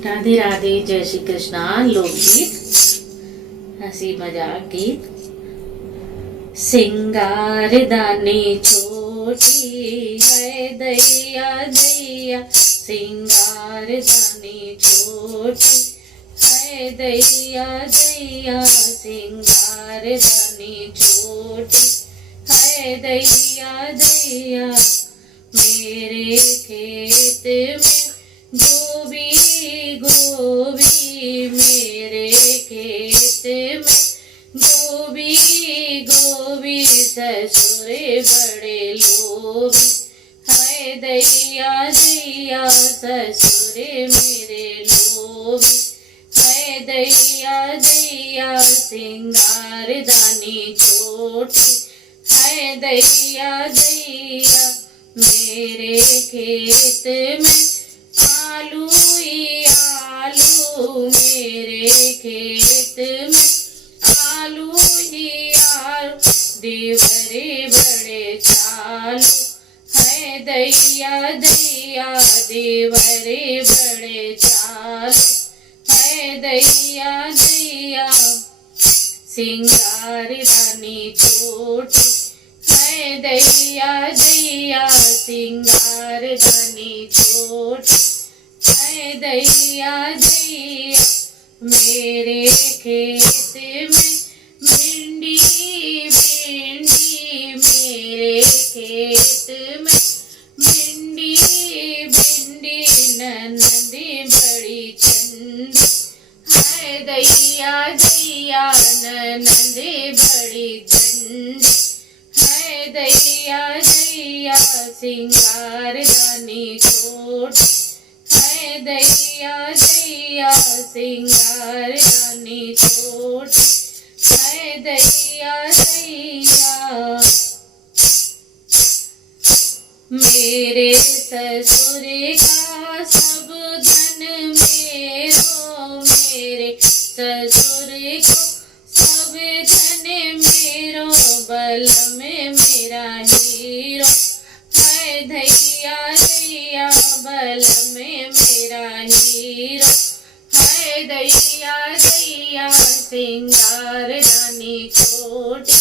राधे राधे, जय श्री कृष्णा। लोकगीत, हंसी मजाक गीत। सिंगार दानी छोटी है दैया दैया, सिंगार दानी छोटी है दैया दैया, सिंगार दानी छोटी है दैया दैया। मेरे खेत में गोभी गोभी, मेरे खेत में गोभी गोभी, ससुरे बड़े लोभी हाय दैया दैया, ससुरे मेरे लोभी हाय दैया दैया। सिंगार दानी छोटी हाय दैया दैया। मेरे खेत में आलू ही आलू, मेरे खेत में आलू ही आलू, देवरे बड़े चालू है दैया दैया, देवरे बड़े चालू है दैया दैया। सिंगार दानी छोटी है दैया दैया, सिंगार दानी छोटी है दैया दैया। मेरे खेत में भिंडी भिंडी, मेरे खेत में भिंडी भिंडी, ननदी बड़ी चंडी है दैया दैया, ननदी बड़ी चंडी है दैया दैया। सिंगार दानी छोटी है दैया दैया, सिंगार दानी छोटी है दैया दैया। मेरे ससुर का सब धन मेरो, मेरे ससुर को सब धन मेरो, बल में मेरा हीरो है दैया दैया, बल में मेरा हीरो है दैया दैया। सिंगार दानी छोटी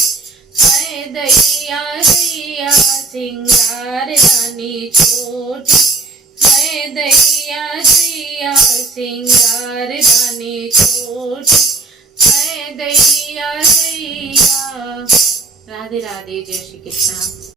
है दैया दैया, सिंगार दानी छोटी है दैया दैया, सिंगार दानी छोटी है दैया दैया। राधे राधे, जय श्री कृष्ण।